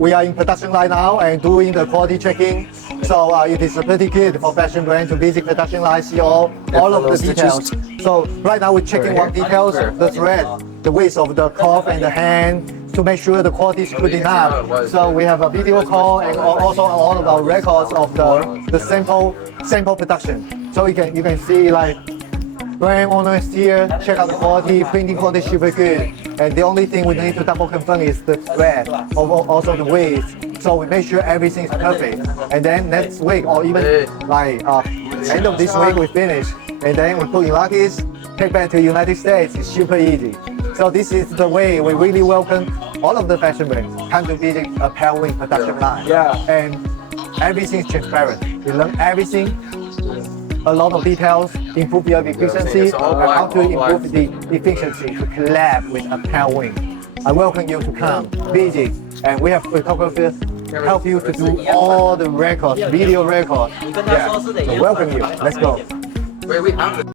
we are in production line now and doing the quality checking. So it is pretty good for fashion brand to visit production line, see all of the details. So right now we're checking one details, the thread, the width of the cuff and the hand, to make sure the quality is good enough. So we have a video call and also all of our records of the sample production. So you can see like brand owners here, check out the quality, printing quality super good. And the only thing we need to double confirm is the thread, also the width. So we make sure everything is perfect. And then next week or even like end of this week we finish. And then we put in luggage, take back to United States. It's super easy. So this is the way we really welcome all of the fashion brands come to visit ApparelWin production line. Yeah. And everything is transparent. We learn everything, a lot of details, improve your efficiency, and how to improve the efficiency to collab with ApparelWin. I welcome you to come, visit, and we have photographers help you to do all the records, video records. Yeah. So welcome you. Let's go.